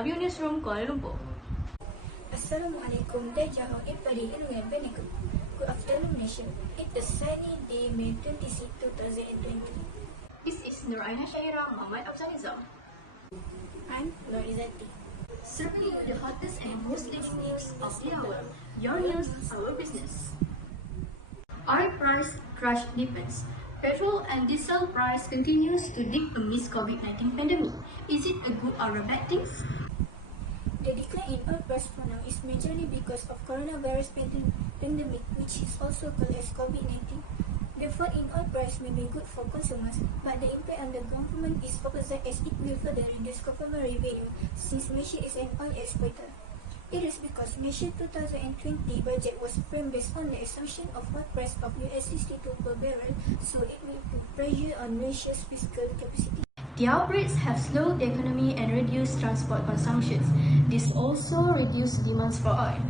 ECO211 Newsroom, Kuala Lumpur. Assalamualaikum dan jauh daripada Irungan Benego. Good afternoon Malaysia. It's a sunny day, May 26, 2020. This is Nur Aina Syairah Muhammad Abzalizam. I'm Norizati. Serving you the hottest and most latest news of the hour. Your news, our business. Oil price crash deepens. Petrol and diesel price continues to dip amidst COVID-19 pandemic. Is it a good or a bad thing? The decline in oil price for now is majorly because of coronavirus pandemic, which is also called as COVID-19. The fall in oil price may be good for consumers, but the impact on the government is opposite, as it will further reduce government revenue since Malaysia is an oil exporter. It is because Malaysia's 2020 budget was framed based on the assumption of oil price of $62 per barrel, so it will put pressure on Malaysia's fiscal capacity. The outbreaks have slowed the economy and reduced transport consumptions. This also reduced demands for oil.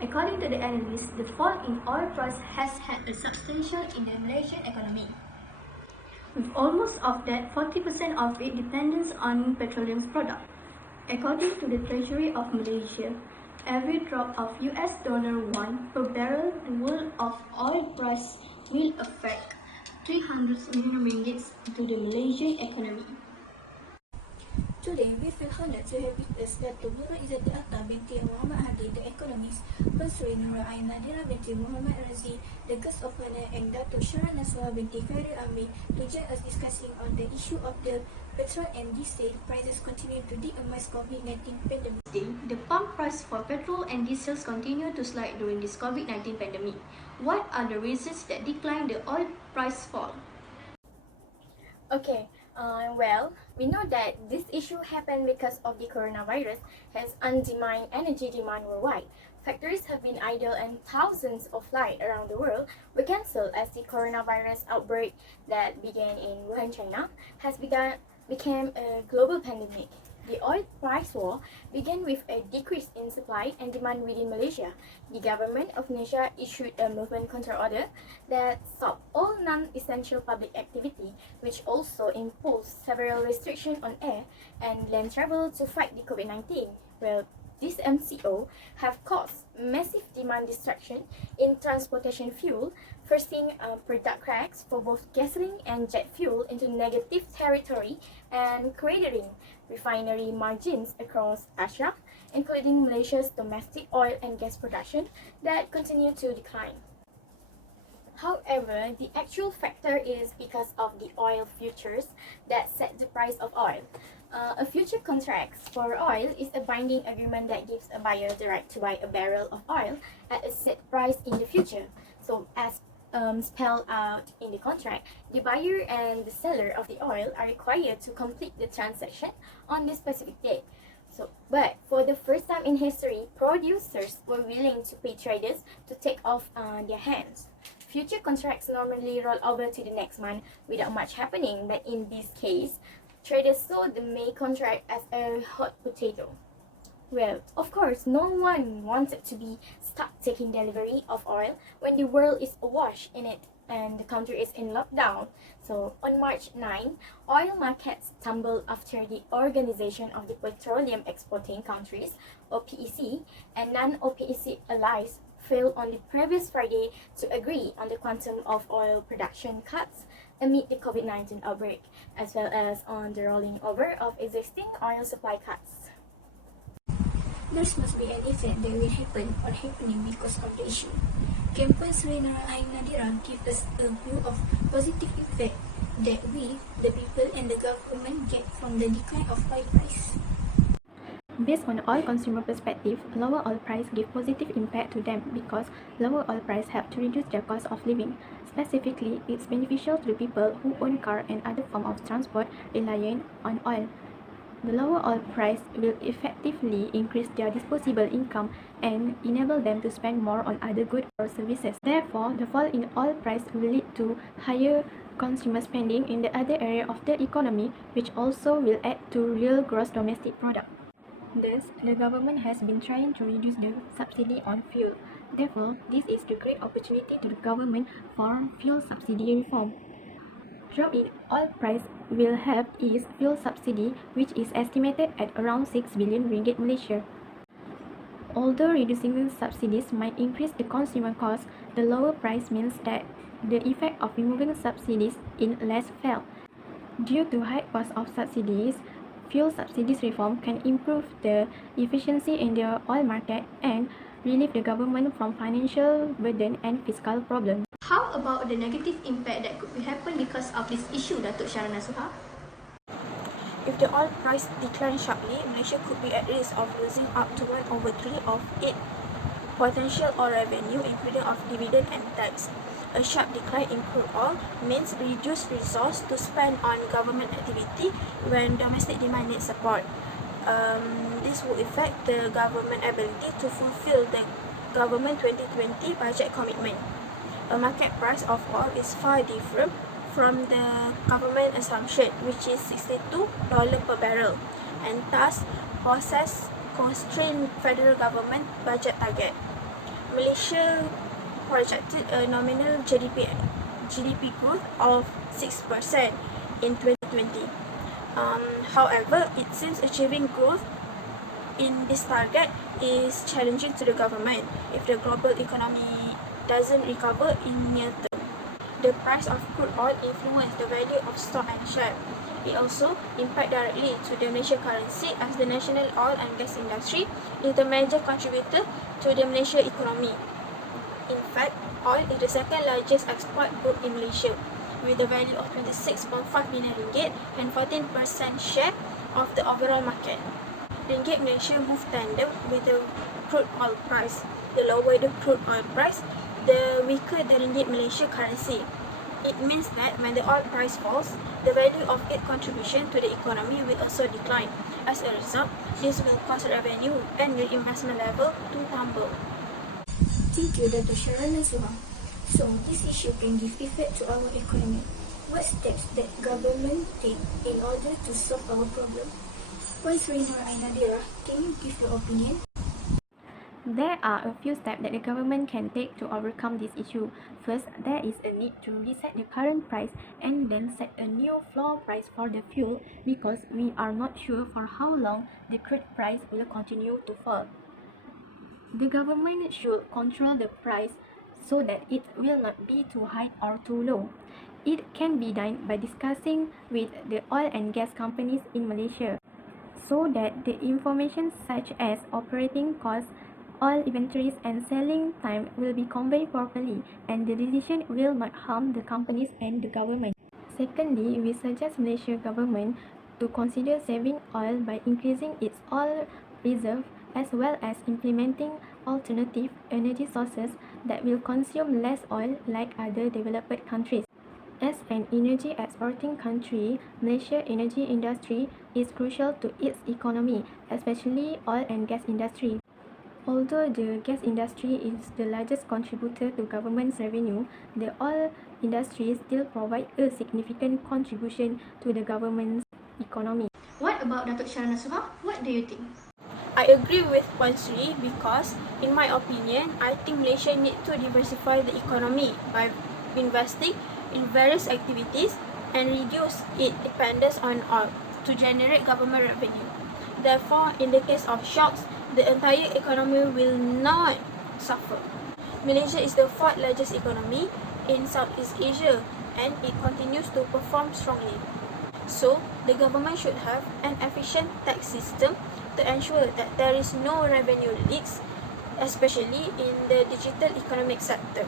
According to the analysts, the fall in oil price has had a substantial in the Malaysian economy, with almost of that 40% of it dependence on petroleum products. According to the Treasury of Malaysia, every drop of $1 per barrel worth of oil price will affect 300 million ringgit to the Malaysian economy. Today, we feel honored to have with us Dato' Nur Izzati Atta binti Muhammad Hadi, the economist, Sri Nur Aina Nadira binti Muhammad Razi, the guest of honor, and Dato' Syara Naswa binti Khairul Amri to join us discussing on the issue of the petrol and diesel prices continue to dip amidst COVID-19 pandemic. The pump price for petrol and diesels continue to slide during this COVID-19 pandemic. What are the reasons that decline the oil price fall? Okay, well, we know that this issue happened because of the coronavirus has undermined energy demand worldwide. Factories have been idle and thousands of flights around the world were cancelled as the coronavirus outbreak that began in Wuhan, China, became a global pandemic. The oil price war began with a decrease in supply and demand within Malaysia. The government of Malaysia issued a movement control order that stopped all non-essential public activity, which also imposed several restrictions on air and land travel to fight the COVID-19. Well, these MCO have caused massive demand destruction in transportation fuel, forcing product cracks for both gasoline and jet fuel into negative territory and cratering refinery margins across Asia, including Malaysia's domestic oil and gas production that continue to decline. However, the actual factor is because of the oil futures that set the price of oil. A future contract for oil is a binding agreement that gives a buyer the right to buy a barrel of oil at a set price in the future. So, as spelled out in the contract, the buyer and the seller of the oil are required to complete the transaction on the specific date. But for the first time in history, producers were willing to pay traders to take off their hands. Future contracts normally roll over to the next month without much happening, but in this case, traders saw the May contract as a hot potato. Well, of course, no one wanted to be stuck taking delivery of oil when the world is awash in it and the country is in lockdown. So, on March 9, oil markets tumbled after the Organization of the Petroleum Exporting Countries, OPEC, and non-OPEC allies failed on the previous Friday to agree on the quantum of oil production cuts amid the COVID-19 outbreak, as well as on the rolling over of existing oil supply cuts. There must be an effect that will happen or happening because of the issue. Sri Nur Aina Nadira give us a view of positive effect that we, the people and the government, get from the decline of oil price. Based on oil consumer perspective, lower oil price give positive impact to them because lower oil price help to reduce their cost of living. Specifically, it's beneficial to the people who own car and other form of transport reliant on oil. The lower oil price will effectively increase their disposable income and enable them to spend more on other goods or services. Therefore, the fall in oil price will lead to higher consumer spending in the other area of the economy, which also will add to real gross domestic product. Thus, the government has been trying to reduce the subsidy on fuel. Therefore, this is the great opportunity to the government for fuel subsidy reform. drop in oil price will help ease fuel subsidy, which is estimated at around 6 billion ringgit Malaysia. Although reducing the subsidies might increase the consumer cost, the lower price means that the effect of removing subsidies is less felt. Due to high cost of subsidies, fuel subsidies reform can improve the efficiency in the oil market and relieve the government from financial burden and fiscal problems. How about the negative impact that could happen because of this issue, Datuk Sharana Suha? If the oil price declines sharply, Malaysia could be at risk of losing up to 1/3 of its potential oil revenue, including of dividend and tax. A sharp decline in crude oil means reduced resource to spend on government activity when domestic demand needs support. This will affect the government ability to fulfill the government 2020 budget commitment. A market price of oil is far different from the government assumption, which is $62 per barrel, and thus poses constrained federal government budget target. Malaysia projected a nominal GDP growth of 6% in 2020. However, it seems achieving growth in this target is challenging to the government if the global economy doesn't recover in near term. The price of crude oil influences the value of stock and share. It also impacts directly to the Malaysian currency, as the national oil and gas industry is the major contributor to the Malaysian economy. In fact, oil is the second largest export group in Malaysia, with a value of 26.5 billion ringgit and 14% share of the overall market. Ringgit Malaysia moved tandem with the crude oil price. The lower the crude oil price, the weaker the ringgit Malaysia currency. It means that when the oil price falls, the value of its contribution to the economy will also decline. As a result, this will cause revenue and the investment level to tumble. Thank you, Dr. Sharana Suha. So, this issue can give effect to our economy. What steps that government take in order to solve our problem? Puan Sri Nur Ainadira, can you give your opinion? There are a few steps that the government can take to overcome this issue. First, there is a need to reset the current price and then set a new floor price for the fuel, because we are not sure for how long the crude price will continue to fall. The government should control the price so that it will not be too high or too low. It can be done by discussing with the oil and gas companies in Malaysia, so that the information such as operating costs, oil inventories and selling time will be conveyed properly, and the decision will not harm the companies and the government. Secondly, we suggest Malaysia government to consider saving oil by increasing its oil reserve, as well as implementing alternative energy sources that will consume less oil like other developed countries. As an energy exporting country, Malaysia's energy industry is crucial to its economy, especially oil and gas industry. Although the gas industry is the largest contributor to government's revenue, the oil industry still provides a significant contribution to the government's economy. What about Datuk Sharana Suha? What do you think? I agree with Puan Sri because, in my opinion, I think Malaysia needs to diversify the economy by investing in various activities and reduce its dependence on oil to generate government revenue. Therefore, in the case of shocks, the entire economy will not suffer. Malaysia is the fourth largest economy in Southeast Asia, and it continues to perform strongly. So, the government should have an efficient tax system to ensure that there is no revenue leaks, especially in the digital economic sector.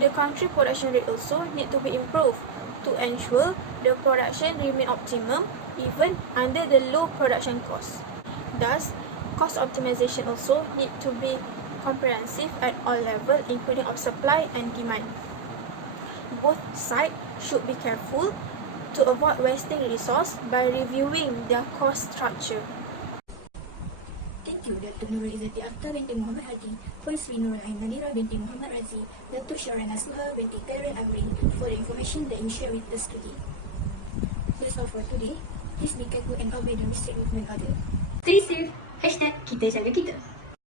The country production rate also need to be improved to ensure the production remain optimum even under the low production cost. Thus, cost optimization also need to be comprehensive at all levels, including of supply and demand. Both sides should be careful to avoid wasting resource by reviewing their cost structure. Thank you, Dr. Nurul Izzati Akhtar binti Muhammad Hadi, Puan Sri Nur Ainadira binti Muhammad Razi, Dr. Sharana Suha binti Karen Amrin for the information that you share with us today. That's all for today. Please be careful and obey the restrict movement order. Stay safe. #kita jaga kita.